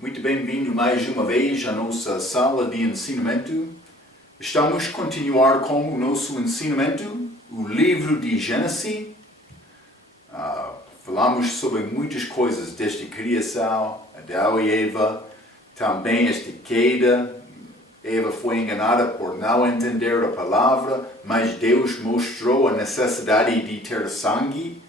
Muito bem-vindo mais uma vez à nossa sala de ensinamento. Estamos a continuar com o nosso ensinamento, o livro de Gênesis. Falamos sobre muitas coisas, desde a criação, Adão e Eva, também esta queda. Eva foi enganada por não entender a palavra, mas Deus mostrou a necessidade de ter sangue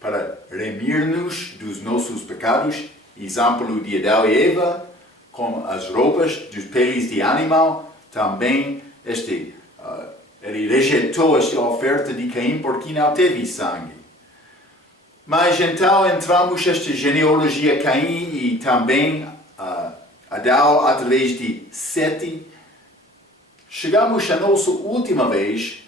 para remir-nos dos nossos pecados. Exemplo de Adão e Eva, com as roupas dos peles de animal, também ele rejeitou esta oferta de Caim porque não teve sangue. Mas então entramos nesta genealogia Caim e também Adão através de Sete. Chegamos à nossa última vez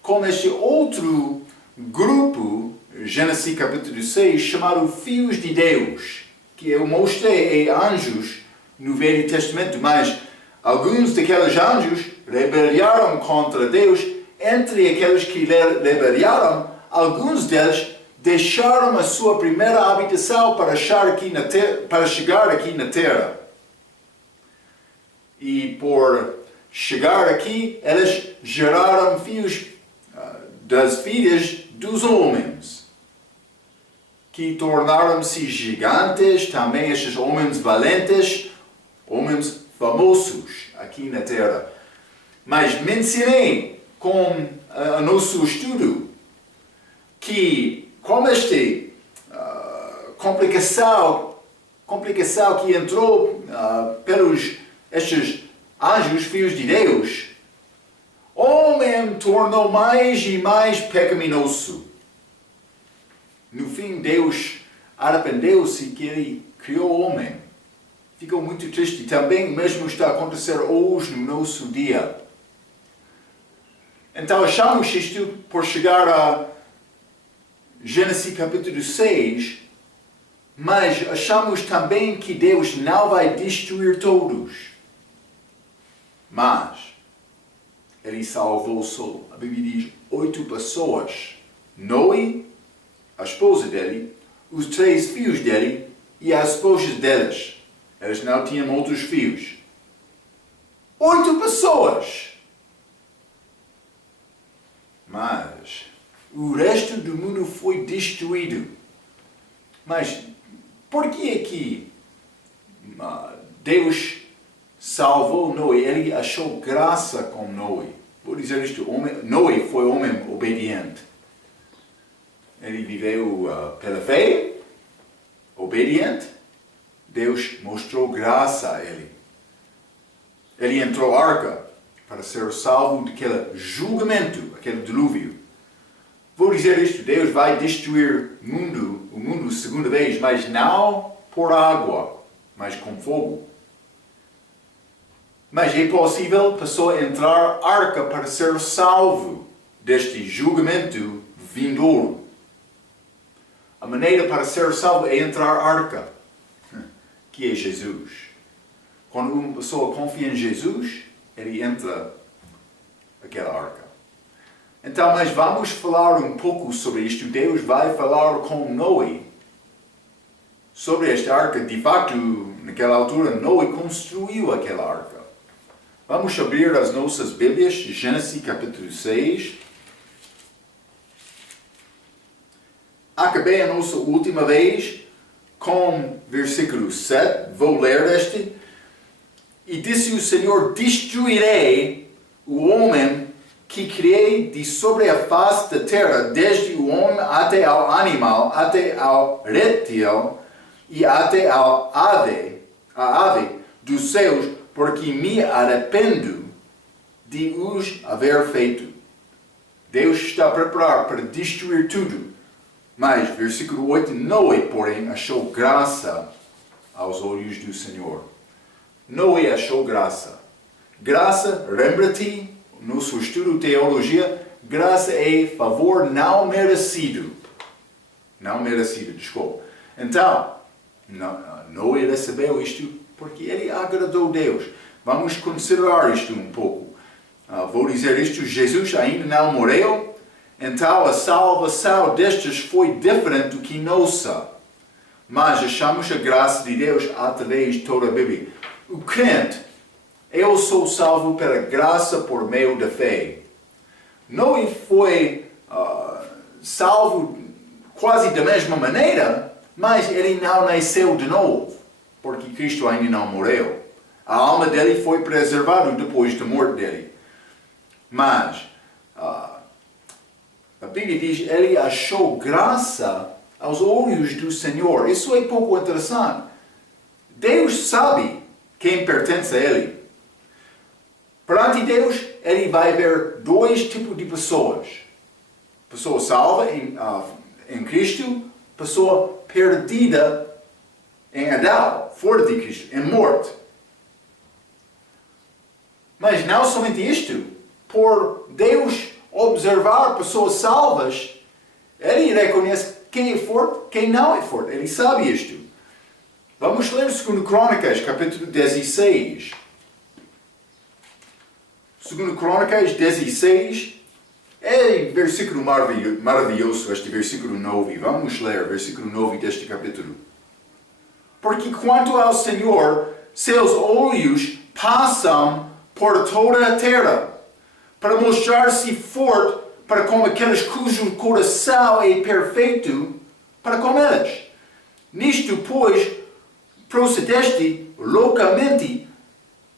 com este outro grupo, Gênesis capítulo 6, chamado Filhos de Deus, que eu mostrei anjos no Velho Testamento, mas alguns daqueles anjos rebelaram contra Deus. Entre aqueles que rebelaram, alguns deles deixaram a sua primeira habitação para chegar aqui na terra. E por chegar aqui, eles geraram filhos das filhas dos homens, que tornaram-se gigantes, também estes homens valentes, homens famosos aqui na terra. Mas mencionei com o nosso estudo que com esta complicação que entrou pelos estes anjos, filhos de Deus, o homem tornou mais e mais pecaminoso. No fim, Deus arrependeu-se que Ele criou o homem. Ficou muito triste. Também o mesmo está a acontecer hoje no nosso dia. Então achamos isto por chegar a Gênesis capítulo 6, mas achamos também que Deus não vai destruir todos. Mas Ele salvou só, a Bíblia diz, 8 pessoas. Noé, a esposa dele, os 3 filhos dele e as esposas deles. Eles não tinham outros filhos. 8 pessoas! Mas o resto do mundo foi destruído. Mas por que é que Deus salvou Noé? Ele achou graça com Noé. Vou dizer isto, Noé foi homem obediente. Ele viveu pela fé, obediente. Deus mostrou graça a ele. Ele entrou à arca para ser salvo daquele julgamento, aquele dilúvio. Vou dizer isto, Deus vai destruir o mundo segunda vez, mas não por água, mas com fogo. Mas é possível a pessoa entrar à arca para ser salvo deste julgamento vindouro. A maneira para ser salvo é entrar à arca, que é Jesus. Quando uma pessoa confia em Jesus, ele entra naquela arca. Então, mas vamos falar um pouco sobre isto. Deus vai falar com Noé sobre esta arca. De facto, naquela altura, Noé construiu aquela arca. Vamos abrir as nossas Bíblias, Gênesis capítulo 6. Acabei a nossa última vez com versículo 7. Vou ler este. E disse o Senhor: destruirei o homem que criei de sobre a face da terra, desde o homem até ao animal, até ao réptil e até a ave dos céus, porque me arrependo de os haver feito. Deus está a preparar para destruir tudo. Mas, versículo 8, Noé, porém, achou graça aos olhos do Senhor. Noé achou graça. Graça, lembra-te, no seu estudo de teologia, graça é favor não merecido. Não merecido, desculpa. Então, Noé recebeu isto porque ele agradou a Deus. Vamos considerar isto um pouco. Vou dizer isto, Jesus ainda não morreu, então a salvação destes foi diferente do que nossa. mas achamos a graça de Deus através de toda a Bíblia. O crente, eu sou salvo pela graça por meio da fé. Não foi salvo quase da mesma maneira, mas ele não nasceu de novo, porque Cristo ainda não morreu. A alma dele foi preservada depois da morte dele. Mas a Bíblia diz, ele achou graça aos olhos do Senhor. Isso é pouco interessante. Deus sabe quem pertence a Ele. Perante Deus, Ele vai ver dois tipos de pessoas. Pessoa salva em Cristo, pessoa perdida em Adão, fora de Cristo, em morte. Mas não somente isto. Por Deus observar pessoas salvas, Ele reconhece quem é forte, quem não é forte. Ele sabe isto. Vamos ler 2 Crônicas, capítulo 16. 2 Crônicas 16. É versículo maravilhoso, este versículo 9. Vamos ler versículo 9 deste capítulo. Porque quanto ao Senhor, seus olhos passam por toda a terra, para mostrar-se forte para com aqueles cujo coração é perfeito para com eles. Nisto, pois, procedeste loucamente,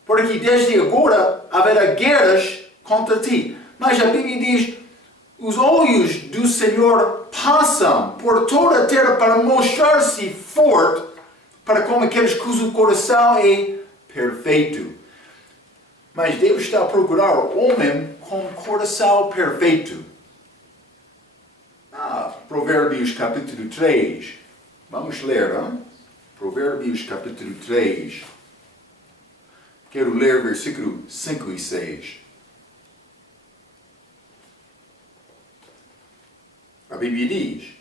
porque desde agora haverá guerras contra ti. Mas a Bíblia diz, os olhos do Senhor passam por toda a terra para mostrar-se forte para com aqueles cujo coração é perfeito. Mas Deus está a procurar o homem com coração perfeito. Provérbios capítulo 3. Vamos ler, hein? Provérbios capítulo 3. Quero ler versículo 5 e 6. A Bíblia diz,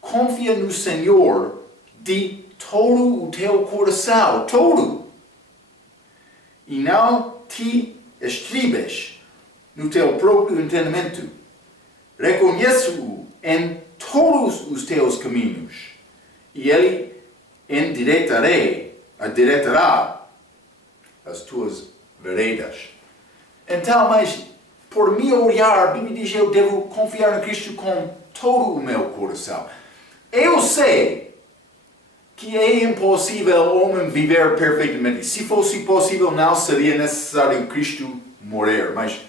confia no Senhor de todo o teu coração, todo, e não te estribes no teu próprio entendimento. Reconheça-o em todos os teus caminhos, e Ele endireitará as tuas veredas. Então, mas por me olhar, a Bíblia diz, eu devo confiar em Cristo com todo o meu coração. Eu sei que é impossível o homem viver perfeitamente. Se fosse possível, não seria necessário Cristo morrer. Mas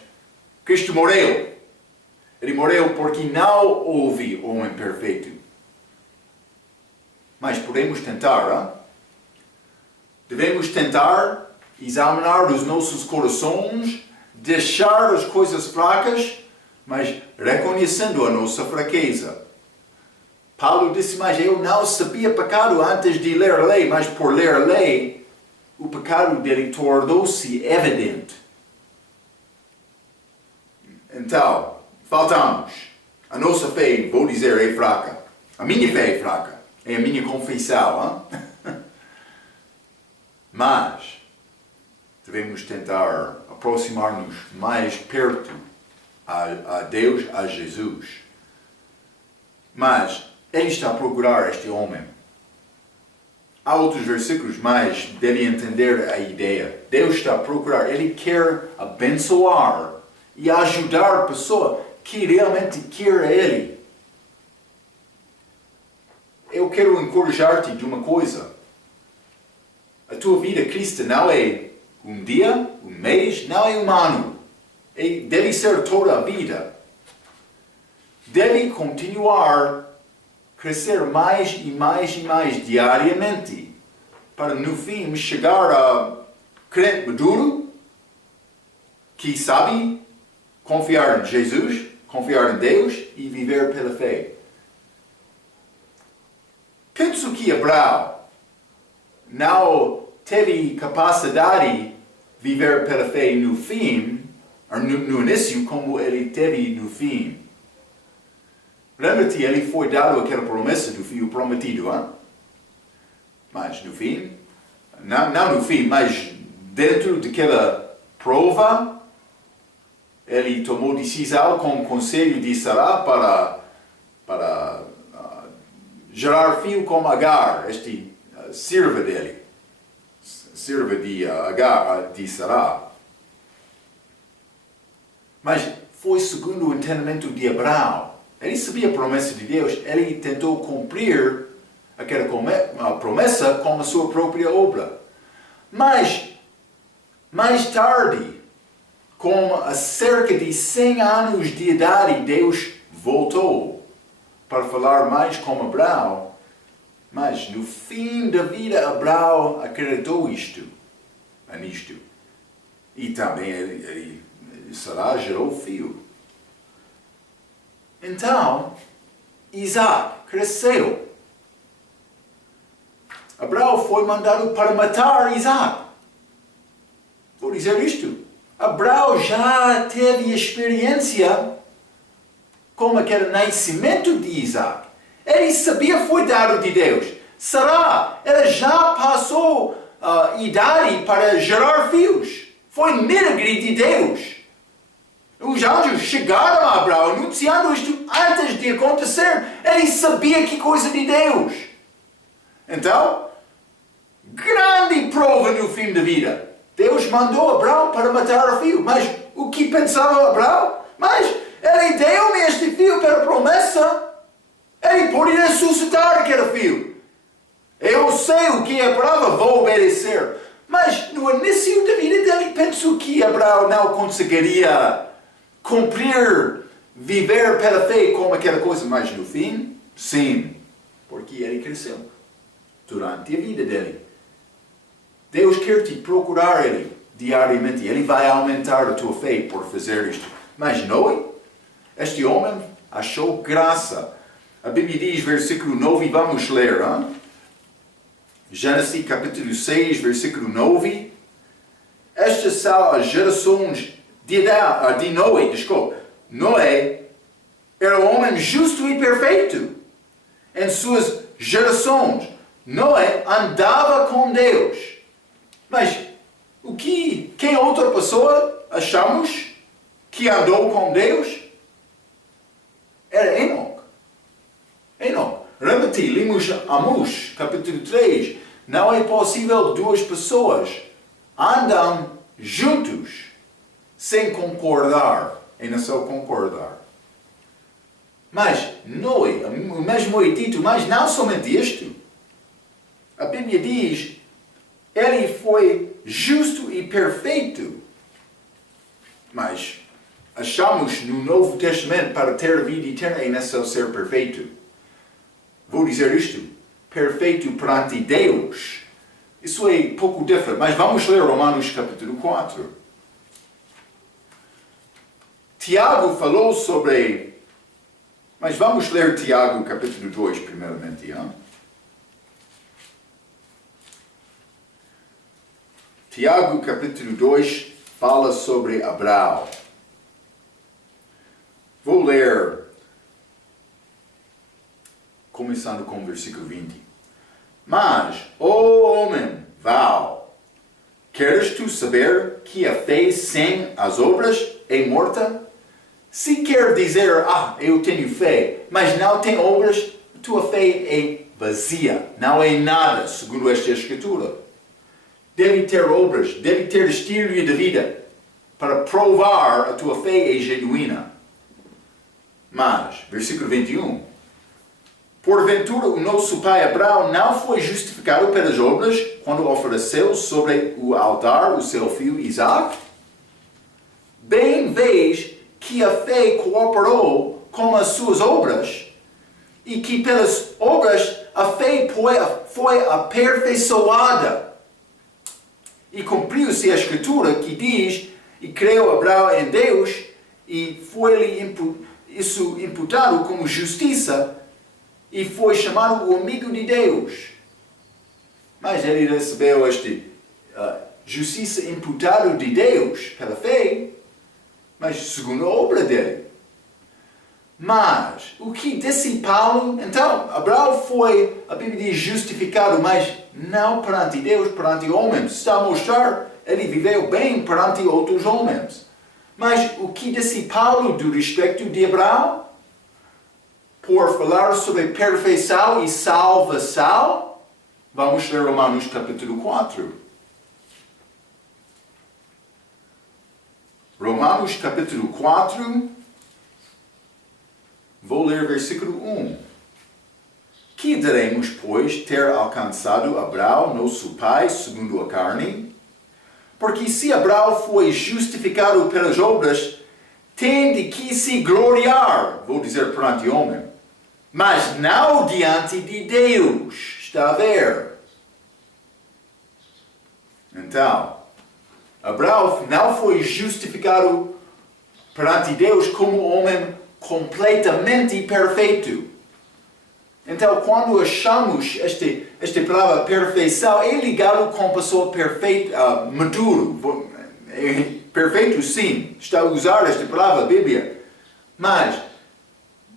Cristo morreu. Ele morreu porque não houve homem perfeito. Mas podemos tentar, hein? Devemos tentar examinar os nossos corações, deixar as coisas fracas, mas reconhecendo a nossa fraqueza. Paulo disse, mas eu não sabia pecado antes de ler a lei, mas por ler a lei, o pecado dele tornou-se evidente. Então, faltamos. A nossa fé, vou dizer, é fraca. A minha fé é fraca. É a minha confissão. Hein? Mas, devemos tentar aproximar-nos mais perto a Deus, a Jesus. Mas, Ele está a procurar este homem. Há outros versículos, mas deve entender a ideia. Deus está a procurar, Ele quer abençoar e ajudar a pessoa que realmente quer Ele. Eu quero encorajar-te de uma coisa. A tua vida cristã não é um dia, um mês, não é um ano. Deve ser toda a vida. Deve continuar crescer mais e mais e mais diariamente, para no fim chegar a crente maduro, que sabe confiar em Jesus, confiar em Deus e viver pela fé. Penso que Abraão não teve capacidade de viver pela fé no fim, ou no início, como ele teve no fim. Lembra-te, ele foi dado aquela promessa do filho prometido, hein? Mas no fim, não no fim, mas dentro daquela prova, ele tomou decisão com o conselho de Sará para gerar filho com Agar, serva dele, serva de Agar, de Sará. Mas foi segundo o entendimento de Abraão. Ele sabia a promessa de Deus, ele tentou cumprir aquela promessa com a sua própria obra. Mas, mais tarde, com cerca de 100 anos de idade, Deus voltou para falar mais com Abraão. Mas no fim da vida, Abraão acreditou nisto. E também Sará gerou filho. Então, Isaac cresceu. Abraão foi mandado para matar Isaac. Vou dizer isto. Abraão já teve experiência com aquele nascimento de Isaac. Ele sabia foi dado de Deus. Sará, ela já passou a idade para gerar filhos. Foi milagre de Deus. Os anjos chegaram a Abraão anunciando isto antes de acontecer. Ele sabia que coisa de Deus. Então, grande prova no fim da vida. Deus mandou Abraão para matar o filho. Mas o que pensava Abraão? Mas ele deu-me este filho pela promessa. Ele poderia ressuscitar aquele filho. Eu sei o que Abraão vou obedecer. Mas no início da vida dele, pensou que Abraão não conseguiria cumprir, viver pela fé como aquela coisa. Mas no fim, sim. Porque ele cresceu durante a vida dele. Deus quer te procurar ele diariamente. Ele vai aumentar a tua fé por fazer isto. Mas Noé, este homem achou graça. A Bíblia diz, versículo 9, vamos ler. Hein? Gênesis capítulo 6, versículo 9. Estas são as gerações de Noé. Desculpa. Noé era um homem justo e perfeito. Em suas gerações, Noé andava com Deus. Mas quem outra pessoa achamos que andou com Deus? Era Enoque. Lembra-te, lemos Amós, capítulo 3. Não é possível duas pessoas andam juntos sem concordar. E não só concordar. Mas Noé, o mesmo é dito, mas não somente isto. A Bíblia diz, ele foi justo e perfeito. Mas achamos no Novo Testamento, para ter a vida eterna, é necessário ser perfeito. Vou dizer isto, perfeito perante Deus. Isso é pouco diferente, mas vamos ler Romanos capítulo 4. Tiago falou sobre... Mas vamos ler Tiago capítulo 2 primeiramente. Hein? Tiago capítulo 2 fala sobre Abraão. Vou ler, começando com o versículo 20. Mas, ó homem, Val, queres tu saber que a fé sem as obras é morta? Se quer dizer, eu tenho fé, mas não tem obras, tua fé é vazia, não é nada, segundo esta escritura. Deve ter obras, deve ter estilo de vida, para provar a tua fé é genuína. Mas, versículo 21, porventura o nosso pai Abraão não foi justificado pelas obras quando ofereceu sobre o altar o seu filho Isaac? Bem vês que a fé cooperou com as suas obras, e que pelas obras a fé foi aperfeiçoada. E cumpriu-se a escritura que diz, e creu Abraão em Deus, e foi-lhe isso imputado como justiça, e foi chamado o amigo de Deus. Mas ele recebeu esta justiça imputada de Deus pela fé, mas segundo a obra dele. Mas, o que disse Paulo? Então, Abraão foi, a Bíblia diz, justificado, mas não perante Deus, perante homens. Está a mostrar, ele viveu bem perante outros homens. Mas, o que disse Paulo do respeito de Abraão? por falar sobre perfeição e salvação, vamos ler Romanos capítulo 4. Romanos capítulo 4, vou ler versículo 1. Que diremos, pois, ter alcançado Abraão, nosso pai, segundo a carne? Porque se Abraão foi justificado pelas obras, tem de que se gloriar, vou dizer perante o homem, mas não diante de Deus. Está a ver? Então, Abraão não foi justificado perante Deus como homem completamente perfeito. Então, quando achamos esta palavra perfeição, é ligado com a pessoa perfeita, maduro. Perfeito, sim. Está a usar esta palavra, a Bíblia. Mas,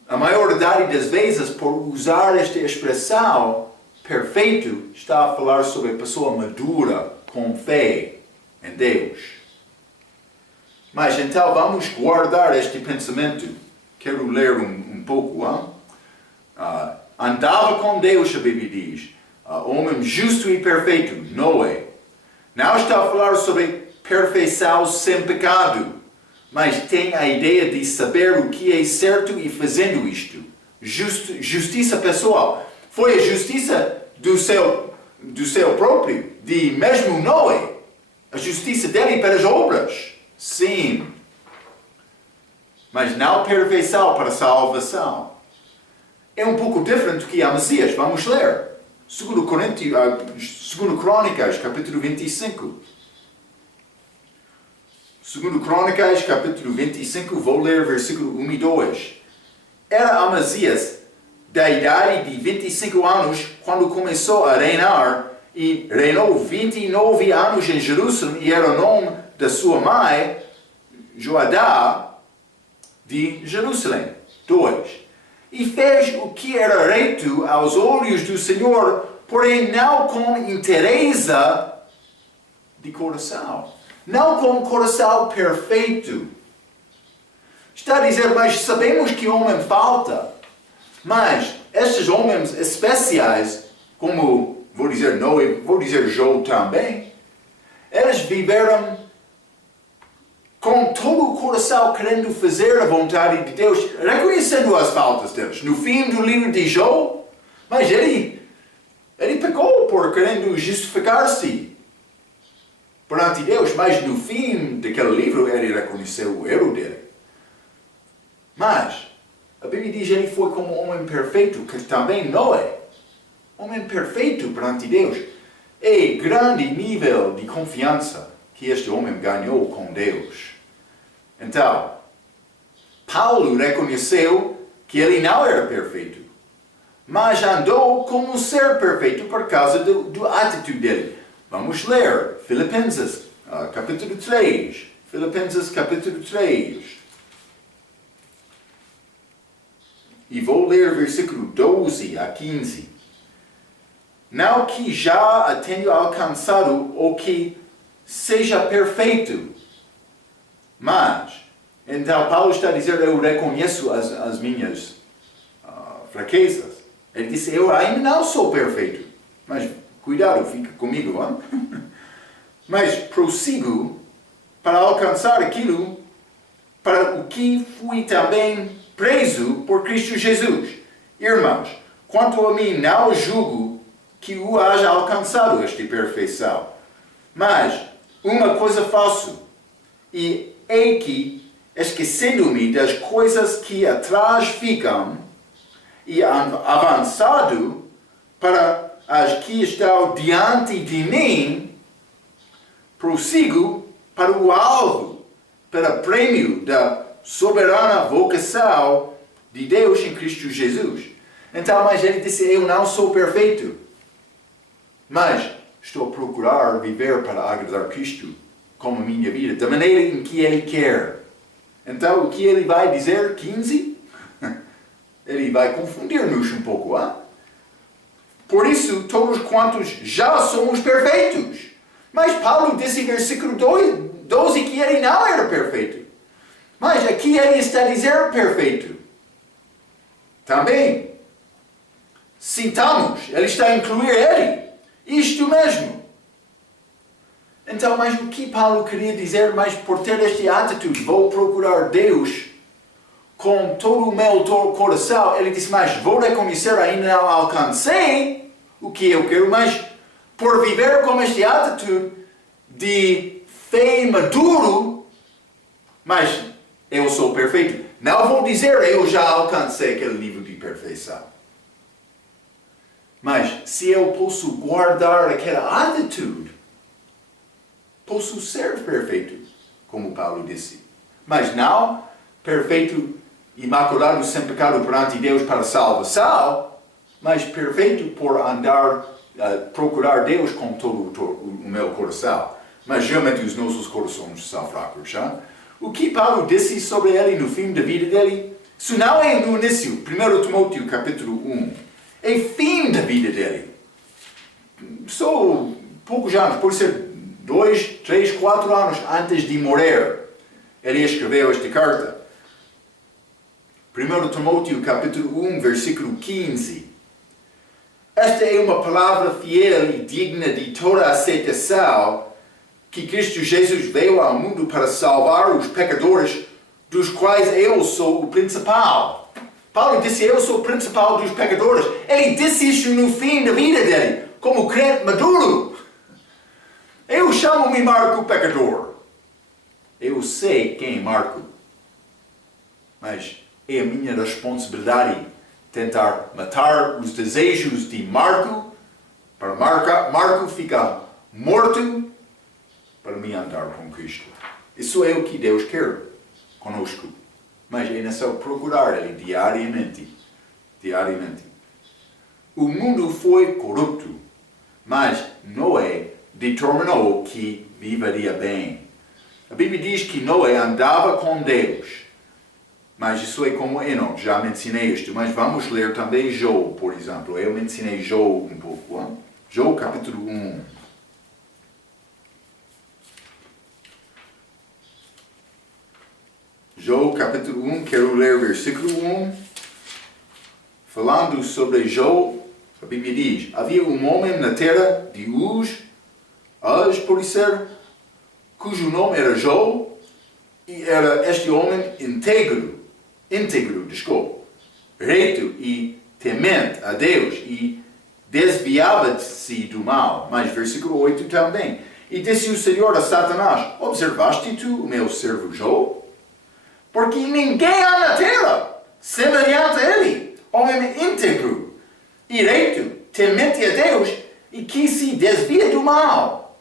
a maioridade das vezes, por usar esta expressão, perfeito, está a falar sobre a pessoa madura, com fé em Deus. Mas, então, vamos guardar este pensamento. Quero ler um pouco. Andava com Deus, a Bíblia diz. Homem justo e perfeito, Noé. Não está a falar sobre perfeição sem pecado, mas tem a ideia de saber o que é certo e fazendo isto. Justiça pessoal. Foi a justiça do seu próprio, de mesmo Noé. A justiça dele para as obras. Sim. Mas não perfeição para a salvação. É um pouco diferente do que a Messias. Vamos ler. 2 Crônicas, capítulo 25. 2 Crônicas, capítulo 25, vou ler versículo 1 e 2. Era Amazias, da idade de 25 anos, quando começou a reinar, e reinou 29 anos em Jerusalém, e era o nome da sua mãe, Joadá, de Jerusalém. 2. E fez o que era reto aos olhos do Senhor, porém não com interesse de coração. Não com coração perfeito. Está a dizer, mas sabemos que homem falta. Mas estes homens especiais, como vou dizer Noé, vou dizer Jó também, eles viveram com todo o coração querendo fazer a vontade de Deus, reconhecendo as faltas deles. No fim do livro de Jó, mas ele pecou por querendo justificar-se perante Deus, mas no fim daquele livro ele reconheceu o erro dele. Mas a Bíblia diz que ele foi como um homem perfeito, que também Noé, homem perfeito perante Deus. É grande nível de confiança que este homem ganhou com Deus. Então, Paulo reconheceu que ele não era perfeito, mas andou como um ser perfeito por causa da atitude dele. Vamos ler Filipenses, capítulo 3. Filipenses, capítulo 3. E vou ler versículo 12 a 15. Não que já tenha alcançado ou que seja perfeito, mas, então Paulo está a dizer, eu reconheço as minhas fraquezas. Ele disse, eu ainda não sou perfeito, mas cuidado, fica comigo. Hein? Mas prossigo para alcançar aquilo para o que fui também preso por Cristo Jesus. Irmãos, quanto a mim, não julgo que o haja alcançado esta perfeição. Mas uma coisa faço, e é que, esquecendo-me das coisas que atrás ficam, e avançado para as que estão diante de mim, prossigo para o alvo, para o prêmio da soberana vocação de Deus em Cristo Jesus. Então, mas ele disse, eu não sou perfeito, mas estou a procurar viver para agradar Cristo como a minha vida, da maneira em que Ele quer. Então, o que ele vai dizer? 15? Ele vai confundir-nos um pouco, hein? Por isso, todos quantos já somos perfeitos. Mas Paulo disse em versículo 12 que ele não era perfeito. Mas aqui ele está a dizer perfeito. Também, citamos, ele está a incluir ele. Isto mesmo. Então, mas o que Paulo queria dizer? Mas por ter esta atitude, vou procurar Deus com todo o meu coração. Ele disse, mas vou reconhecer, ainda não alcancei o que eu quero, mas por viver com esta atitude de fé maduro, mas eu sou perfeito. Não vou dizer eu já alcancei aquele nível de perfeição. Mas se eu posso guardar aquela atitude, posso ser perfeito, como Paulo disse. Mas não perfeito, imaculado, sem pecado perante Deus para salvação, mas perfeito por andar, procurar Deus com todo o meu coração. Mas geralmente os nossos corações são fracos, já? O que Paulo disse sobre ele no fim da vida dele, isso não é no início, 1 Timóteo capítulo 1, é fim da vida dele. Só poucos anos, pode ser 2, 3, 4 anos antes de morrer, ele escreveu esta carta. 1 Timóteo capítulo 1, versículo 15. Esta é uma palavra fiel e digna de toda aceitação, que Cristo Jesus veio ao mundo para salvar os pecadores, dos quais eu sou o principal. Paulo disse, eu sou o principal dos pecadores. Ele disse isso no fim da vida dele, como crente maduro. Eu chamo-me Marco pecador. Eu sei quem é Marco. Mas é a minha responsabilidade tentar matar os desejos de Marco, para Marco ficar morto, para me andar com Cristo. Isso é o que Deus quer conosco. Mas é necessário procurar Ele diariamente. Diariamente. O mundo foi corrupto, mas Noé determinou que viveria bem. A Bíblia diz que Noé andava com Deus. Mas isso é como Enoch, já mencionei isto. Mas vamos ler também Job, por exemplo. Eu mencionei Job um pouco. Hein? Job capítulo 1. Job capítulo 1, quero ler versículo 1. Falando sobre Job, a Bíblia diz, havia um homem na terra de Uz, por ser, cujo nome era Job, e era este homem íntegro, reto e temente a Deus, e desviava-se do mal. Mas versículo 8 também. E disse o Senhor a Satanás, observaste tu o meu servo Job? Porque ninguém há na terra semelhante a ele, homem íntegro, reto, temente a Deus, e que se desvia do mal.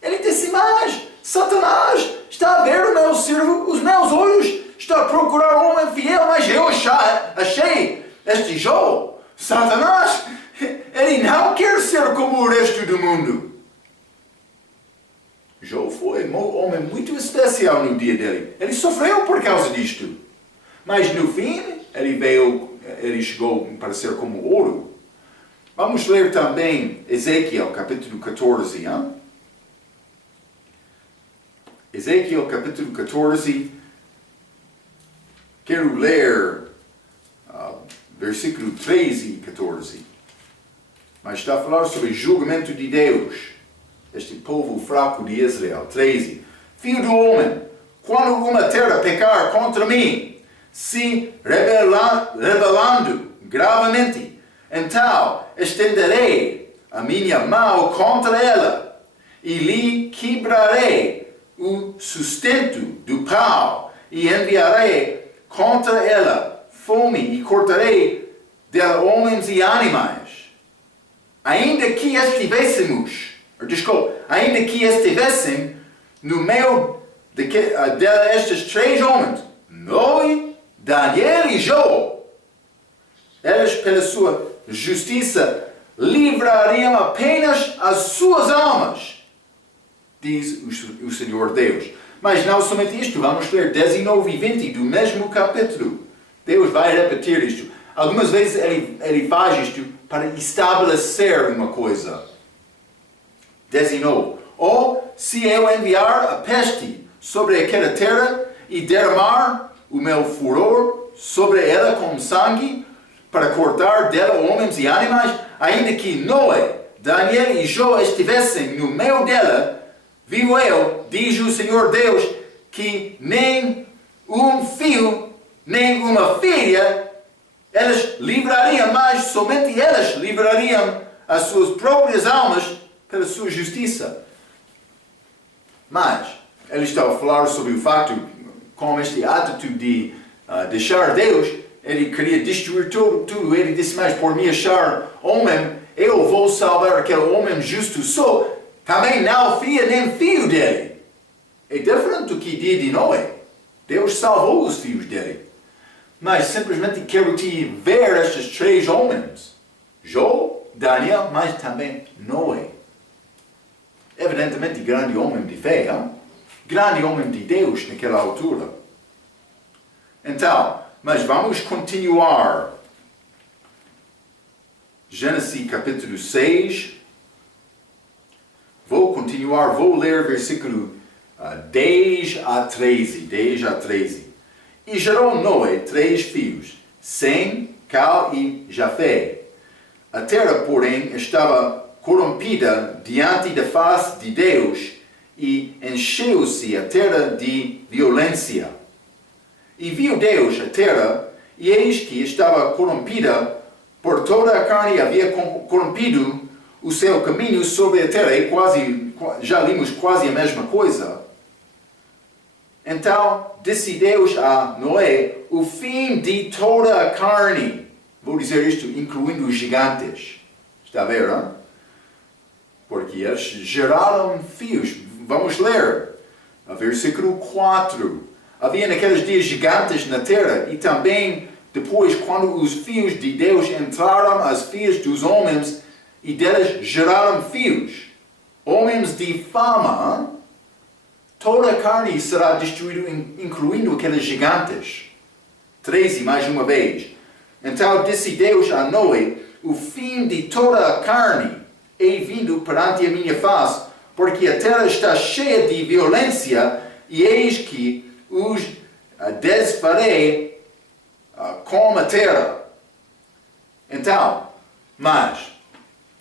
Ele disse, mas Satanás está a ver o meu servo, os meus olhos, está a procurar um homem fiel, mas eu achei este Job. Satanás, ele não quer ser como o resto do mundo. Job foi um homem muito especial no dia dele. Ele sofreu por causa disto. Mas no fim, ele chegou para ser como ouro. Vamos ler também Ezequiel capítulo 14. Hein? Ezequiel capítulo 14. Quero ler versículo 13 e 14. Mas está a falar sobre o julgamento de Deus. Este povo fraco de Israel. 13. Filho do homem, quando uma terra pecar contra mim, se rebelando gravemente, então estenderei a minha mão contra ela e lhe quebrarei o sustento do pau e enviarei contra ela fome e cortarei dela homens e animais. Ainda que estivessem no meio destes 3 homens, Noé, Daniel e Job, eles pela sua justiça livrariam apenas as suas almas, diz o Senhor Deus. Mas não somente isto, vamos ler 19 e 20 do mesmo capítulo. Deus vai repetir isto. Algumas vezes ele faz isto para estabelecer uma coisa. 19. Ou se eu enviar a peste sobre aquela terra e derramar o meu furor sobre ela com sangue para cortar dela homens e animais, ainda que Noé, Daniel e Jó estivessem no meio dela, vivo eu, diz o Senhor Deus, que nem um filho, nem uma filha, elas livrariam, mas somente elas livrariam as suas próprias almas pela sua justiça. Mas ele estava a falar sobre o facto, com este atitude de deixar Deus, ele queria destruir tudo. Ele disse, mas por me achar homem, eu vou salvar aquele homem justo só. Também não filha nem filho dele. É diferente do que dia de Noé. Deus salvou os filhos dele. Mas simplesmente quero te ver estes três homens. Jó, Daniel, mas também Noé. Evidentemente grande homem de fé, hein? Grande homem de Deus naquela altura. Então, mas vamos continuar. Gênesis capítulo 6. Vou continuar, vou ler versículo 10 a 13. 10 a 13. E gerou Noé 3 filhos, Sem, Cal e Jafé. A terra, porém, estava corrompida diante da face de Deus e encheu-se a terra de violência. E viu Deus a terra, e eis que estava corrompida, por toda a carne havia corrompido o seu caminho sobre a terra, e já limos quase a mesma coisa. Então disse Deus a Noé, o fim de toda a carne. Vou dizer isto incluindo os gigantes. Está a ver, hein? Porque eles geraram filhos. Vamos ler. Versículo 4. Havia naqueles dias gigantes na terra, e também depois, quando os filhos de Deus entraram, as filhas dos homens, e deles geraram filhos, homens de fama, hein? Toda a carne será destruída, incluindo aqueles gigantes. 13, mais uma vez. Então disse Deus a Noé, o fim de toda a carne é vindo perante a minha face, porque a terra está cheia de violência, e eis que os desfarei com a terra. Então, mas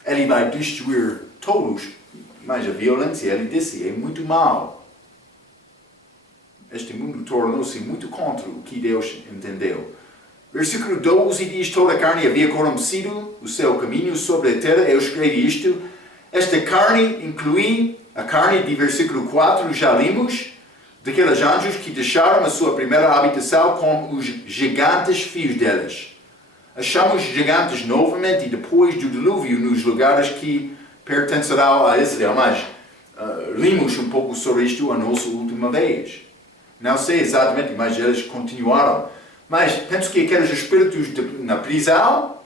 ele vai destruir todos, mas a violência, ele disse, é muito mal. Este mundo tornou-se muito contra o que Deus entendeu. Versículo 12 diz, toda a carne havia corrompido o seu caminho sobre a terra. Eu escrevi isto. Esta carne inclui a carne de versículo 4, já limos, daqueles anjos que deixaram a sua primeira habitação com os gigantes filhos deles. Achamos gigantes novamente depois do dilúvio nos lugares que pertencerão a Israel, mas limos um pouco sobre isto a nossa última vez. Não sei exatamente, mas eles continuaram. Mas penso que aqueles espíritos na prisão,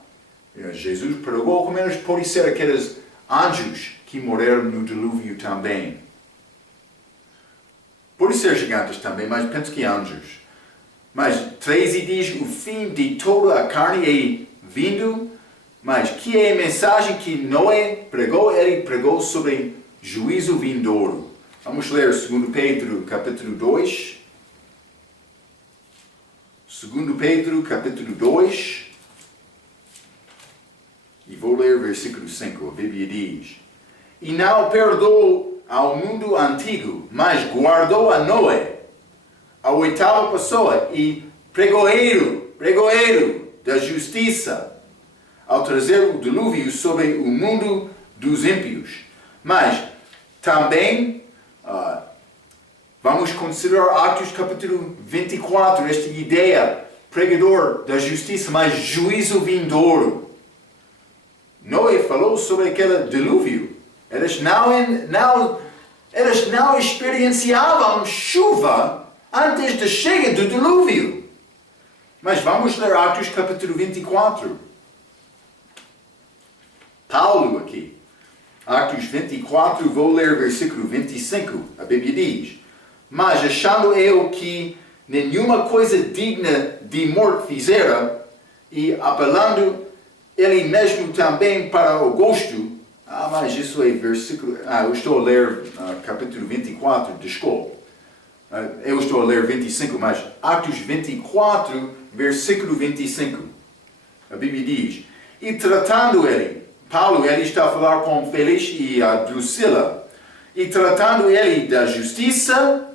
Jesus pregou como eles podem ser aqueles anjos que morreram no dilúvio também. Podem ser gigantes também, mas penso que anjos. Mas 13 diz, o fim de toda a carne é vindo, mas que é a mensagem que Noé pregou? Ele pregou sobre juízo vindouro. Vamos ler 2 Pedro capítulo 2. 2 Pedro, capítulo 2, e vou ler o versículo 5, a Bíblia diz, e não perdoou ao mundo antigo, mas guardou a Noé, a oitava pessoa, e pregoeiro da justiça, ao trazer o dilúvio sobre o mundo dos ímpios. Mas também vamos considerar Atos capítulo 24, esta ideia, pregador da justiça, mas juízo vindouro. Noé falou sobre aquele dilúvio. Eles não experienciavam chuva antes da chegada do dilúvio. Mas vamos ler Atos capítulo 24. Paulo aqui. Atos 24, vou ler versículo 25. A Bíblia diz, mas achando eu que nenhuma coisa digna de morte fizera, e apelando ele mesmo também para o gosto, mas isso é versículo, eu estou a ler capítulo 24, desculpe. Eu estou a ler 25, mas Atos 24, versículo 25. A Bíblia diz, e tratando ele, Paulo, ele está a falar com Félix e a Drusila, e tratando ele da justiça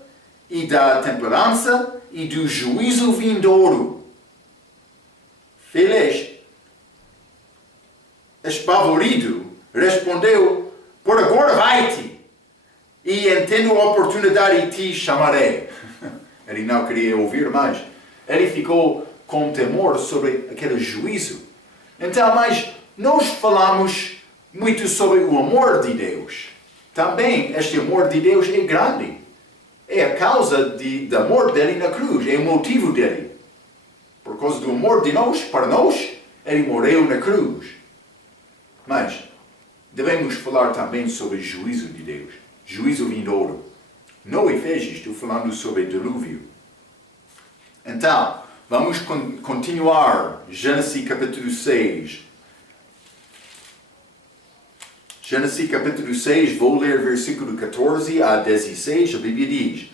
e da temperança e do juízo vindouro. Félix, espavorido, respondeu, por agora vai-te, e tendo a oportunidade te chamarei. Ele não queria ouvir mais. Ele ficou com temor sobre aquele juízo. Então, mas nós falamos muito sobre o amor de Deus. Também este amor de Deus é grande. É a causa do amor dele na cruz, é o motivo dele. Por causa do amor de nós, para nós, ele morreu na cruz. Mas devemos falar também sobre o juízo de Deus, juízo vindouro. Noé fez isto falando sobre dilúvio. Então, vamos continuar. Gênesis capítulo 6. Gênesis capítulo 6, vou ler versículo 14 a 16. A Bíblia diz,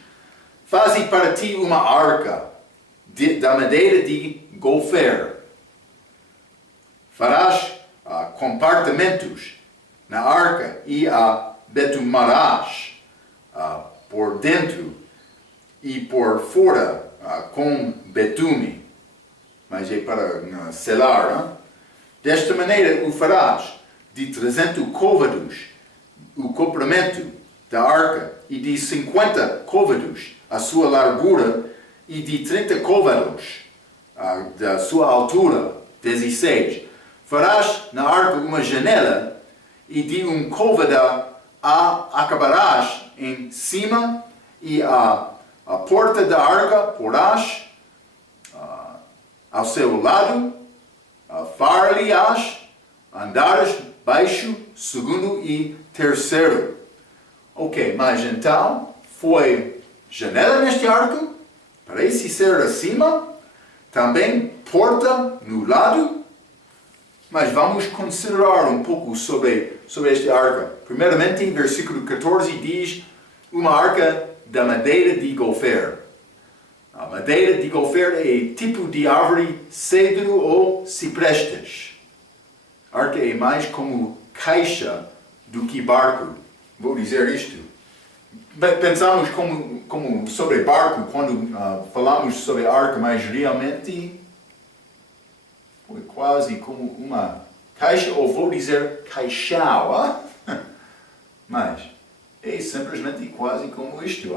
faze para ti uma arca da madeira de gofer. Farás compartimentos na arca e a betumarás por dentro e por fora com betume. Mas é para selar. Desta maneira o farás de 300 côvados o comprimento da arca e de 50 côvados a sua largura e de 30 côvados da sua altura. 16. Farás na arca uma janela e de côvado acabarás em cima e a porta da arca porás ao seu lado, far-lhe-ás andares baixo, segundo e terceiro. Ok, mas então foi janela neste arco, parece ser acima, também porta no lado, mas vamos considerar um pouco sobre este arca. Primeiramente, em versículo 14 diz uma arca da madeira de gofer. A madeira de gofer é tipo de árvore cedro ou ciprestes. Arca é mais como caixa do que barco. Vou dizer isto. Pensamos como sobre barco quando falamos sobre arca, mas realmente foi quase como uma caixa, ou vou dizer caixão. Mas é simplesmente quase como isto.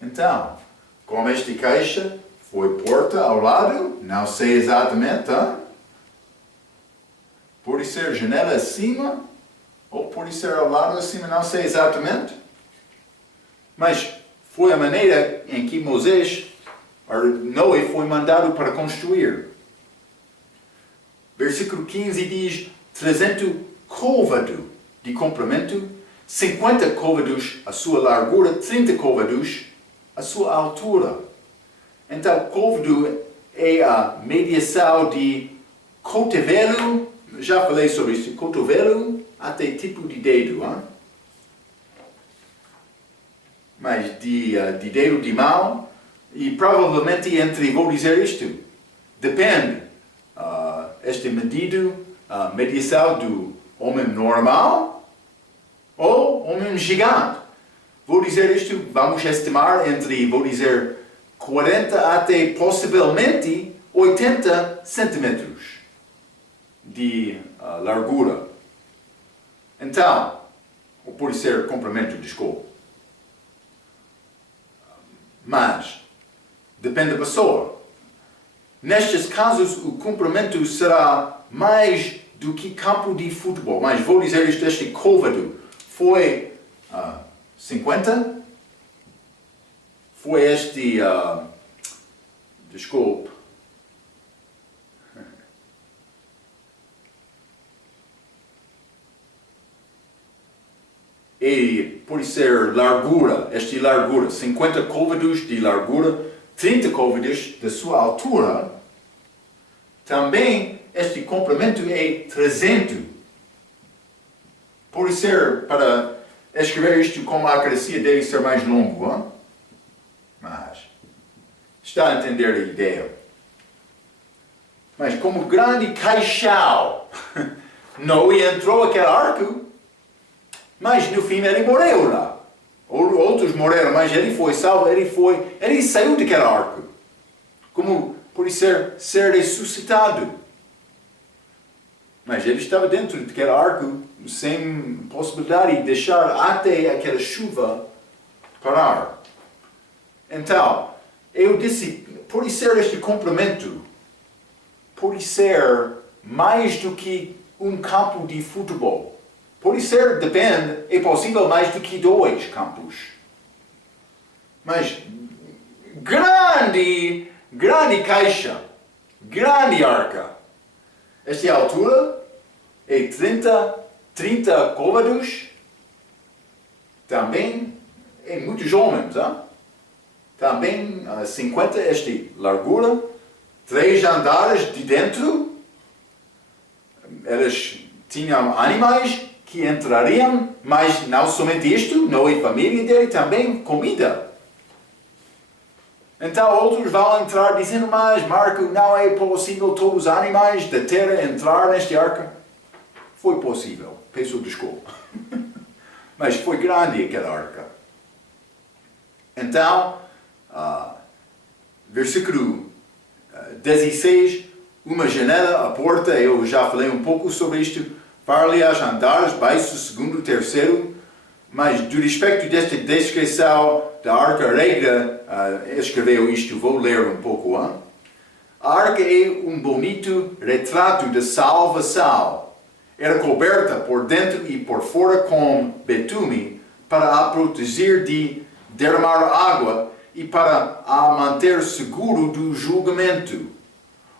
Então, como esta caixa foi porta ao lado, não sei exatamente, pode ser janela acima, ou pode ser ao lado acima, não sei exatamente. Mas foi a maneira em que Noé foi mandado para construir. Versículo 15 diz, 300 côvados de comprimento, 50 côvados a sua largura, 30 côvados a sua altura. Então, côvado é a mediação de cotovelo, já falei sobre isso, cotovelo até tipo de dedo. Mas de dedo de mão, e provavelmente vou dizer isto, depende, esta mediação do homem normal ou homem gigante. Vou dizer isto, vamos estimar vou dizer, 40 até possivelmente 80 centímetros de largura. Então, ou pode ser comprimento, desculpa. Mas, depende da pessoa. Nestes casos, o comprimento será mais do que campo de futebol. Mas vou dizer isto, este côvado foi 50. Foi este, desculpe. E pode ser largura, 50 côvados de largura, 30 côvados da sua altura. Também este comprimento é 300 Pode ser para escrever isto com a acracia dele ser mais longo, hein? Mas está a entender a ideia. Mas como grande caixão, Noé entrou aquele arco, mas no fim ele morreu lá. Outros morreram, mas ele foi salvo, ele saiu daquele arco. Como pode ser ressuscitado. Mas ele estava dentro daquele arco, sem possibilidade de deixar até aquela chuva parar. Então, eu disse, pode ser este complemento, pode ser mais do que um campo de futebol. Pode ser, depende, é possível mais do que 2 campos. Mas, grande caixa, grande arca. Esta altura é 30 côvados. Também é muitos homens, hein? Também 50 esta largura, 3 andares de dentro. Eles tinham animais que entrariam, mas não somente isto, Noé e a família dele, também comida. Então outros vão entrar dizendo, mas Marco, não é possível todos os animais da terra entrar neste arca? Foi possível, peço desculpa. Mas foi grande aquela arca. Então, versículo 16, uma janela, a porta, eu já falei um pouco sobre isto, far-lhe-ás andares, baixo, segundo, terceiro, mas do respeito desta descrição da arca regra, escreveu isto, vou ler um pouco. Hein? A arca é um bonito retrato da salvação. Era coberta por dentro e por fora com betume para a proteger de derramar água e para a manter seguro do julgamento.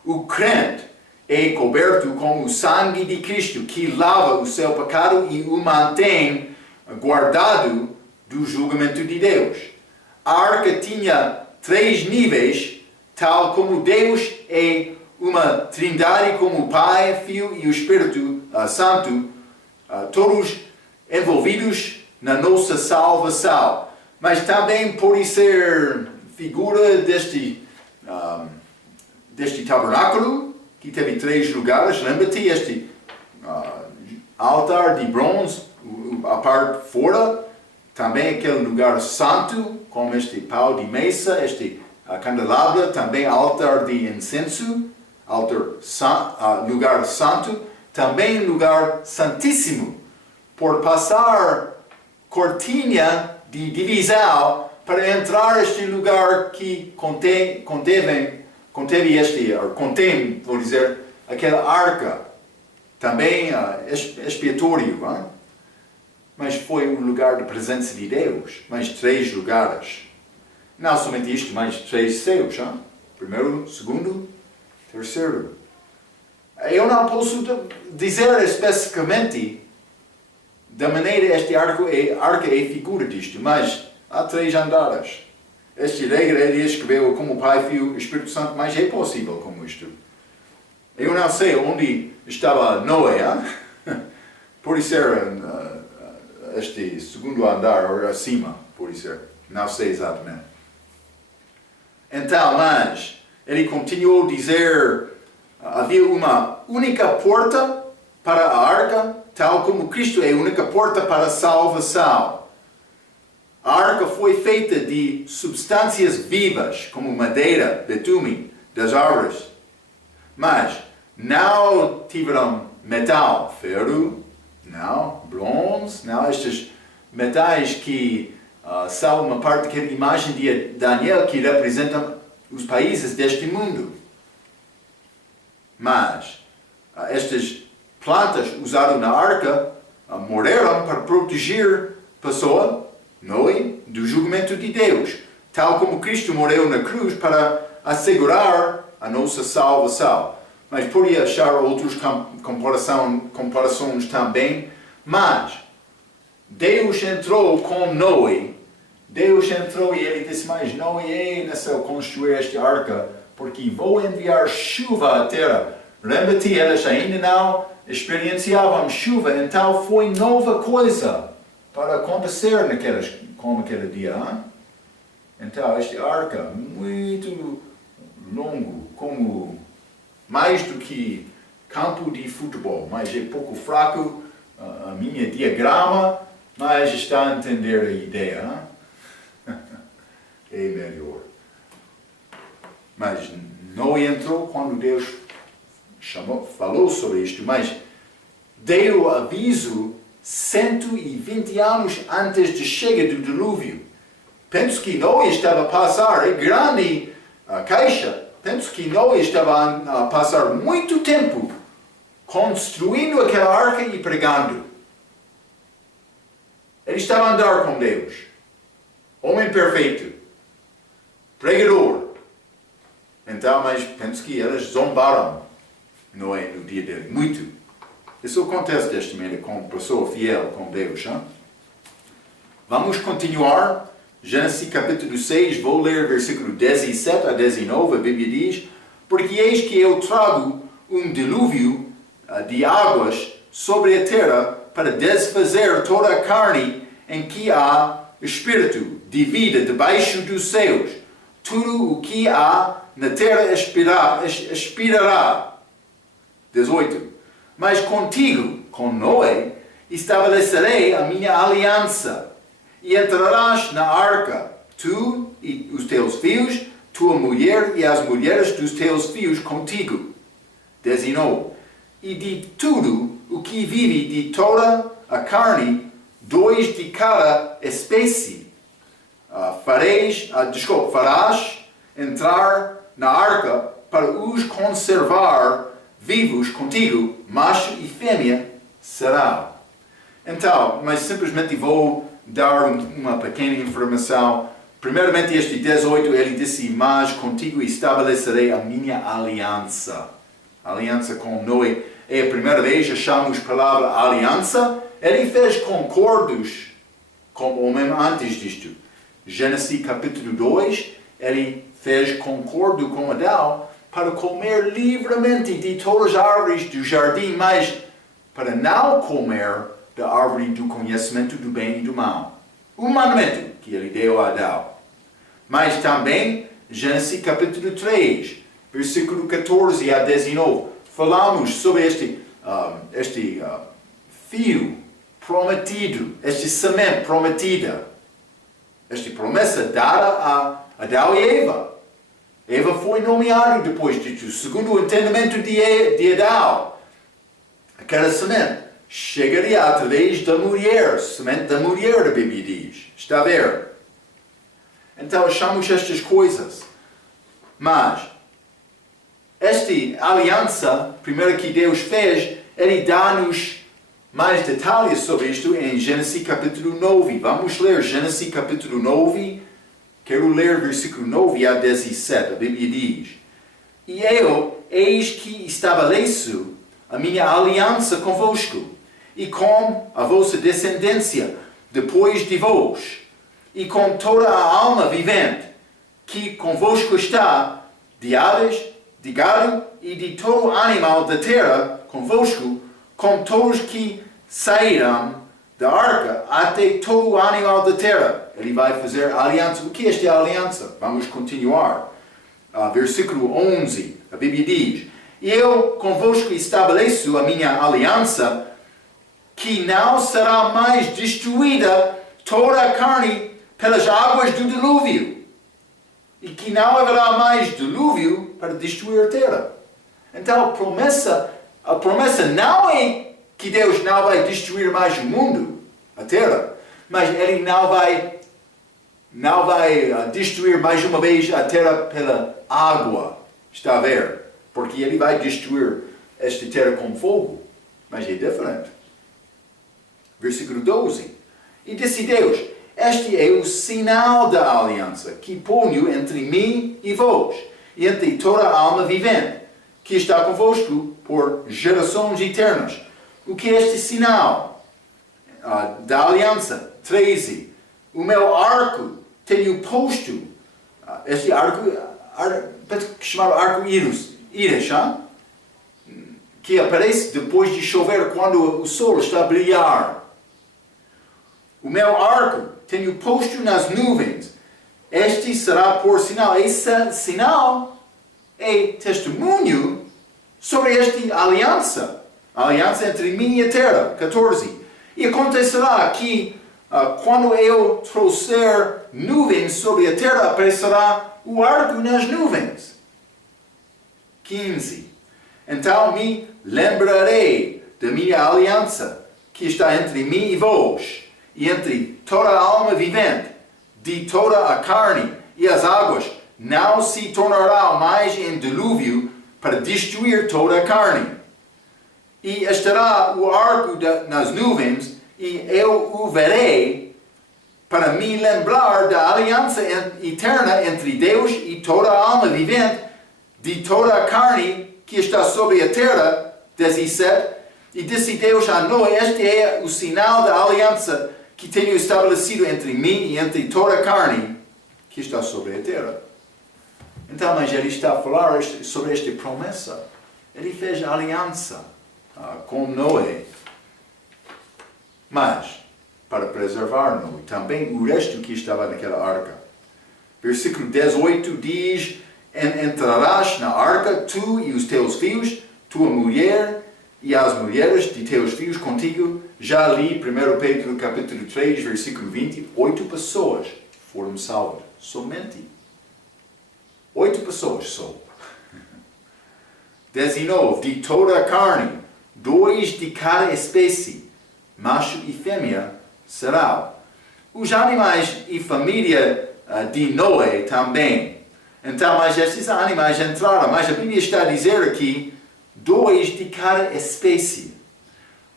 O crente é coberto com o sangue de Cristo que lava o seu pecado e o mantém guardado do julgamento de Deus. A arca tinha 3 níveis, tal como Deus é uma trindade como o Pai, Filho e o Espírito Santo, todos envolvidos na nossa salvação. Mas também pode ser figura deste tabernáculo, que teve 3 lugares. Lembra-te este altar de bronze, a parte fora, também aquele lugar santo, com este pau de mesa, este candelabro, também altar de incenso, lugar santo, também lugar santíssimo, por passar cortina de divisão para entrar este lugar que contém, vou dizer, aquela arca, também expiatório, hein? Mas foi um lugar de presença de Deus, mais 3 lugares. Não somente isto, mais 3 céus, hein? Primeiro, segundo, terceiro. Eu não posso dizer especificamente da maneira este arca é figura disto, mas há 3 andares. Este regra ele escreveu como Pai, Filho e Espírito Santo, mas é possível como isto. Eu não sei onde estava Noé, pode ser este segundo andar ou acima, pode ser, não sei exatamente. Então, mas ele continuou a dizer, havia uma única porta para a arca, tal como Cristo é a única porta para a salvação. A arca foi feita de substâncias vivas, como madeira, betume, das árvores. Mas não tiveram metal, ferro, não, bronze, não, estes metais que são uma parte daquela imagem de Daniel que representam os países deste mundo. Mas estas plantas usadas na arca morreram para proteger a pessoa, Noé, do julgamento de Deus, tal como Cristo morreu na cruz para assegurar a nossa salvação. Mas podia achar outras comparações também, mas Deus entrou com Noé. Deus entrou e ele disse, mas Noé, nessa construir esta arca, porque vou enviar chuva à terra, Lembra-te, elas ainda não experienciavam chuva, então foi nova coisa para acontecer como aquele dia. Hein? Então, esta arca, muito longo, como mais do que campo de futebol, mas é pouco fraco a minha diagrama, mas está a entender a ideia. É melhor. Mas não entrou quando Deus falou sobre isto, mas deu aviso 120 anos antes de chegar do dilúvio. Penso que Noé estava a passar, é grande a caixa, penso que Noé estava a passar muito tempo construindo aquela arca e pregando. Ele estava a andar com Deus. Homem perfeito. Pregador. Então, mas penso que elas zombaram Noé no dia dele. Muito. Isso acontece desta maneira com pessoa fiel com Deus. Hein? Vamos continuar. Gênesis capítulo 6, vou ler versículo 17 a 19, a Bíblia diz: porque eis que eu trago um dilúvio de águas sobre a terra para desfazer toda a carne em que há espírito de vida debaixo dos céus. Tudo o que há na terra expirará. 18. Mas contigo, com Noé, estabelecerei a minha aliança. E entrarás na arca, tu e os teus filhos, tua mulher e as mulheres dos teus filhos contigo. 19. E de tudo o que vive de toda a carne, 2 de cada espécie, farás entrar na arca para os conservar vivos contigo, macho e fêmea será. Então, mas simplesmente vou dar uma pequena informação. Primeiramente, este 18, ele disse: mas contigo estabelecerei a minha aliança. Aliança com Noé. É a primeira vez que achamos a palavra aliança. Ele fez concordos com o homem antes disto. Gênesis capítulo 2, ele fez concordo com Adão para comer livremente de todas as árvores do jardim, mas para não comer da árvore do conhecimento do bem e do mal. O mandamento que ele deu a Adão. Mas também, Gênesis capítulo 3, versículo 14 a 19, falamos sobre este fio prometido, este semente prometida, esta promessa dada a Adão e Eva. Eva foi nomeada depois disso, segundo o entendimento de Adão. Aquela semente chegaria através da mulher, semente da mulher, a Bíblia diz. Está a ver? Então achamos estas coisas. Mas, esta aliança, primeiro que Deus fez, ele dá-nos mais detalhes sobre isto em Gênesis capítulo 9. Vamos ler Gênesis capítulo 9. Quero ler versículo 9 a 17. A Bíblia diz: e eu, eis que estabeleço a minha aliança convosco, e com a vossa descendência depois de vós, e com toda a alma vivente que convosco está, de aves, de gado e de todo animal da terra convosco, com todos que sairão da arca, até todo o animal da terra. Ele vai fazer aliança. O que é esta aliança? Vamos continuar. Versículo 11, a Bíblia diz: e eu convosco estabeleço a minha aliança, que não será mais destruída toda a carne pelas águas do dilúvio, e que não haverá mais dilúvio para destruir a terra. Então a promessa não é que Deus não vai destruir mais o mundo, a terra, mas Ele não vai destruir mais uma vez a terra pela água. Está a ver? Porque Ele vai destruir esta terra com fogo, mas é diferente. Versículo 12. E disse Deus: este é o sinal da aliança que ponho entre mim e vós, e entre toda a alma vivente, que está convosco por gerações eternas. O que é este sinal da aliança? 13. O meu arco tenho posto. Este arco chamado arco-íris. que aparece depois de chover, quando o sol está a brilhar. O meu arco tenho posto nas nuvens. Este será por sinal. Esse sinal é testemunho sobre esta aliança. A aliança entre mim e a terra. 14. E acontecerá que quando eu trouxer nuvens sobre a terra, aparecerá o arco nas nuvens. 15. Então me lembrarei da minha aliança que está entre mim e vós, e entre toda a alma vivente, de toda a carne, e as águas não se tornarão mais em dilúvio para destruir toda a carne. E estará o arco nas nuvens, e eu o verei para me lembrar da aliança eterna entre Deus e toda a alma vivente, de toda a carne que está sobre a terra. 17. E disse Deus a Noé: este é o sinal da aliança que tenho estabelecido entre mim e entre toda a carne que está sobre a terra. Então, mas ele está a falar sobre esta promessa. Ele fez aliança com Noé. Mas, para preservar Noé, também o resto que estava naquela arca. Versículo 18 diz: entrarás na arca, tu e os teus filhos, tua mulher e as mulheres de teus filhos contigo. Já li 1 Pedro capítulo 3, versículo 20, 8 pessoas foram salvas. Somente 8 pessoas só. 19. De toda a carne, 2 de cada espécie, macho e fêmea, serão. Os animais e família de Noé também. Então, mas estes animais entraram, mas a Bíblia está a dizer aqui 2 de cada espécie.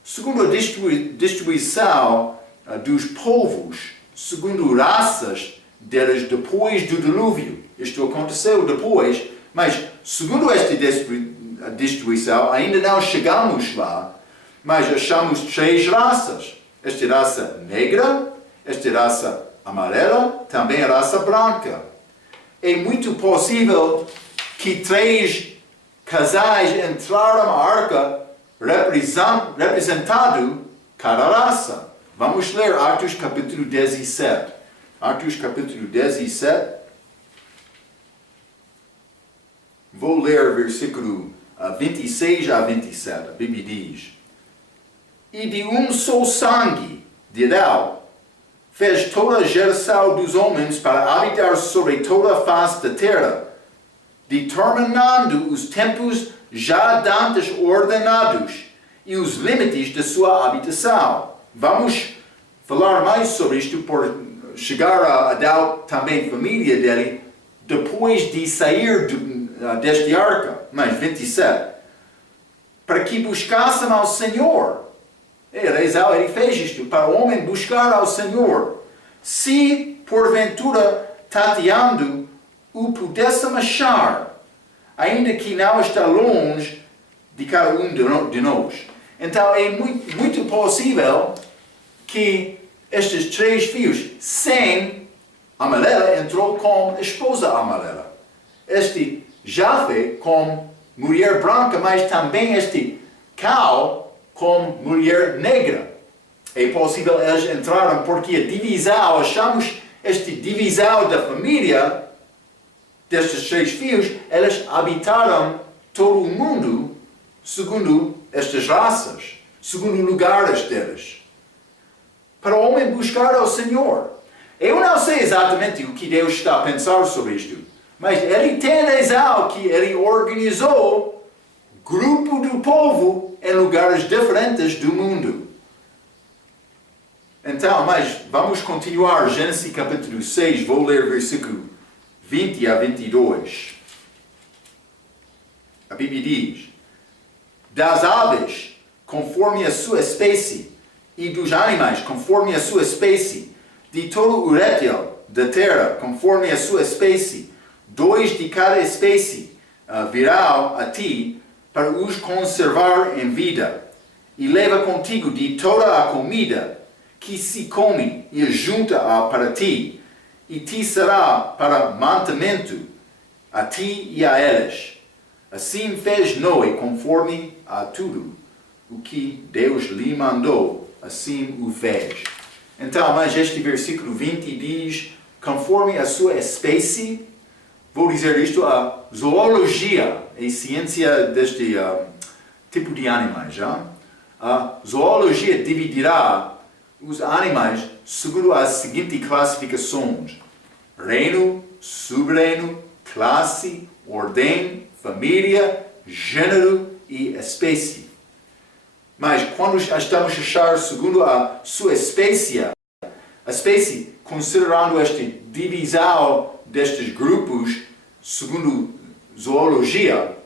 Segundo a distribuição dos povos, segundo raças deles depois do dilúvio. Isto aconteceu depois, mas segundo esta distribuição, ainda não chegamos lá, mas achamos 3 raças. Esta raça negra, esta raça amarela, também a raça branca. É muito possível que 3 casais entraram na arca representado cada raça. Vamos ler Atos capítulo 17. Atos capítulo 17. Vou ler versículo 26 a 27. A Bíblia diz: e de um só sangue de Adão fez toda a geração dos homens para habitar sobre toda a face da terra, determinando os tempos já dantes ordenados e os limites da sua habitação. Vamos falar mais sobre isto por chegar a Adão, também família dele, depois de sair deste arca. Mas 27. Para que buscassem ao Senhor. Ele fez isto para o homem buscar ao Senhor. Se porventura tateando o pudessem achar, ainda que não está longe de cada um de nós. Então é muito possível que estes 3 filhos, sem amarela, entrou com a esposa amarela. Este Jafé com mulher branca, mas também este Cal com mulher negra. É possível eles entraram porque a divisão, achamos esta divisão da família destes 3 filhos, eles habitaram todo o mundo segundo estas raças, segundo lugares deles. Para o homem buscar ao Senhor. Eu não sei exatamente o que Deus está a pensar sobre isto, mas Ele tem razão que Ele organizou grupo do povo em lugares diferentes do mundo. Então, mas vamos continuar. Gênesis capítulo 6, vou ler versículo 20 a 22. A Bíblia diz: das aves, conforme a sua espécie, e dos animais, conforme a sua espécie, de todo o réptil da terra, conforme a sua espécie, 2 de cada espécie virão a ti, para os conservar em vida. E leva contigo de toda a comida que se come e junta-a para ti, e te será para mantimento a ti e a eles. Assim fez Noé conforme a tudo o que Deus lhe mandou, assim o fez. Então, mas este versículo 20 diz, conforme a sua espécie, vou dizer isto, a zoologia é ciência deste tipo de animais. Já? A zoologia dividirá os animais segundo as seguintes classificações: reino, subreino, classe, ordem, família, gênero e espécie. Mas quando estamos a achar segundo a sua espécie, considerando esta divisão destes grupos segundo zoologia,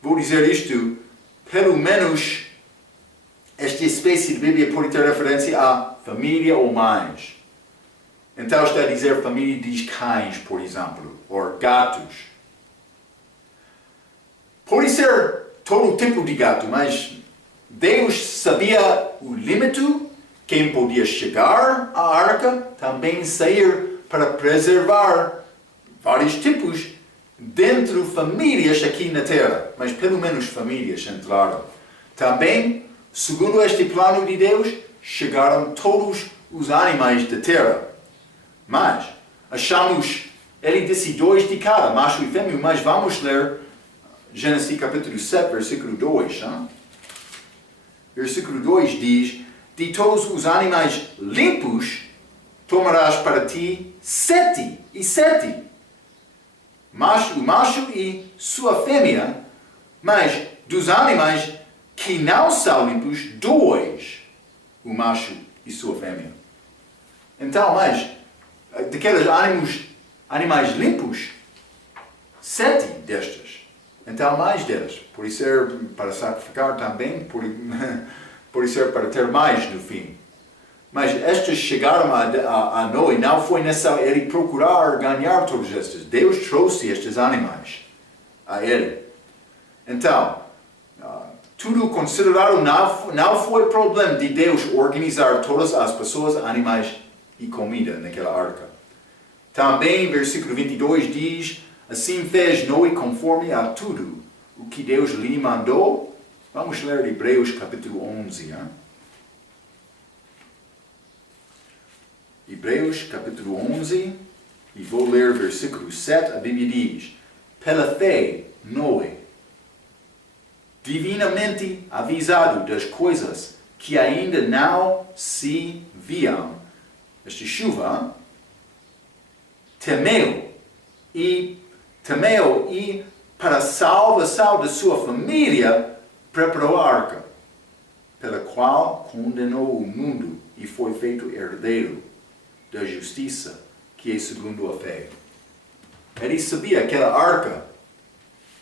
vou dizer isto, pelo menos esta espécie de Bíblia pode ter referência à família ou mais. Então está a dizer família de cães, por exemplo, ou gatos. Pode ser todo tipo de gato, mas Deus sabia o limite, quem podia chegar à arca, também sair para preservar vários tipos dentro de famílias aqui na terra, mas pelo menos famílias entraram. Também, segundo este plano de Deus, chegaram todos os animais da terra. Mas achamos, ele disse 2 de cada, macho e fêmea, mas vamos ler Gênesis capítulo 7, versículo 2. Hein? Versículo 2 diz, de todos os animais limpos, tomarás para ti 7 e 7. O macho e sua fêmea, mas dos animais que não são limpos, 2, o macho e sua fêmea. Então, mas, daqueles animais limpos, 7 destes. Então, mais deles. Pode ser para sacrificar também, pode ser para ter mais no fim. Mas estes chegaram a Noé, não foi necessário ele procurar ganhar todos estes. Deus trouxe estes animais a ele. Então, tudo considerado não foi problema de Deus organizar todas as pessoas, animais e comida naquela arca. Também, versículo 22 diz, assim fez Noé conforme a tudo o que Deus lhe mandou. Vamos ler Hebreus capítulo 11. Hein? Hebreus capítulo 11, e vou ler versículo 7, a Bíblia diz, pela fé, Noé, divinamente avisado das coisas que ainda não se viam, esta chuva, temeu e para a salvação da sua família preparou a arca, pela qual condenou o mundo e foi feito herdeiro da justiça, que é segundo a fé. Ele sabia que aquela arca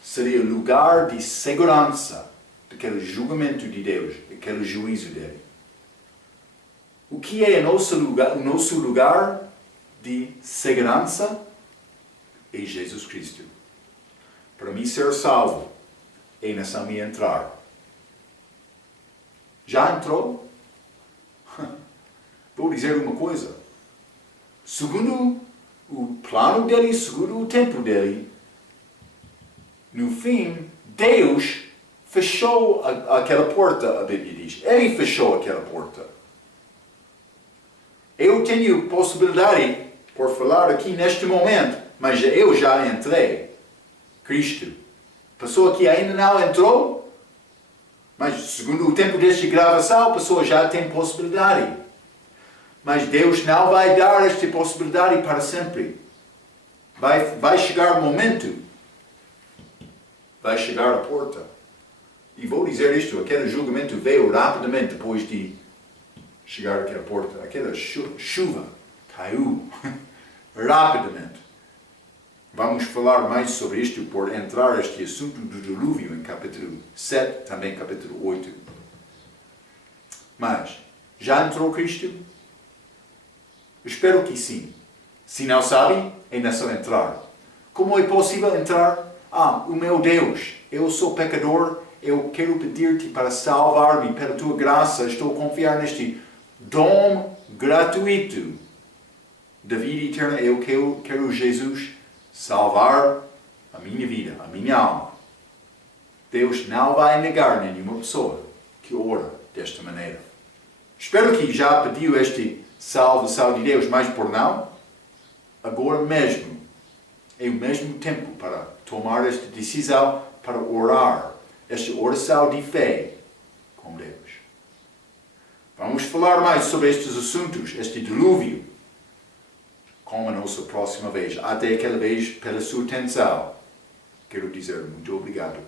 seria o lugar de segurança daquele julgamento de Deus, daquele juízo dele. O que é o nosso lugar de segurança? É Jesus Cristo. Para mim ser salvo, é nessa minha entrar. Já entrou? Vou dizer uma coisa. Segundo o plano dele, segundo o tempo dele, no fim, Deus fechou aquela porta, a Bíblia diz. Ele fechou aquela porta. Eu tenho possibilidade, por falar aqui neste momento, mas eu já entrei. Cristo. Pessoa que ainda não entrou, mas segundo o tempo desta gravação, a pessoa já tem possibilidade. Mas Deus não vai dar esta possibilidade para sempre. Vai chegar o momento. Vai chegar a porta. E vou dizer isto, aquele julgamento veio rapidamente depois de chegar àquela porta. Aquela chuva caiu rapidamente. Vamos falar mais sobre isto por entrar neste assunto do dilúvio em capítulo 7, também capítulo 8. Mas, já entrou Cristo? Espero que sim. Se não sabe, é só entrar. Como é possível entrar? O meu Deus, eu sou pecador, eu quero pedir-te para salvar-me pela tua graça, estou a confiar neste dom gratuito da vida eterna. Eu quero Jesus salvar a minha vida, a minha alma. Deus não vai negar nenhuma pessoa que ora desta maneira. Espero que já pediu este salvação de Deus, mas por não, agora mesmo é o mesmo tempo para tomar esta decisão, para orar, esta oração de fé com Deus. Vamos falar mais sobre estes assuntos, este dilúvio, com a nossa próxima vez. Até aquela vez, pela sua atenção, quero dizer muito obrigado.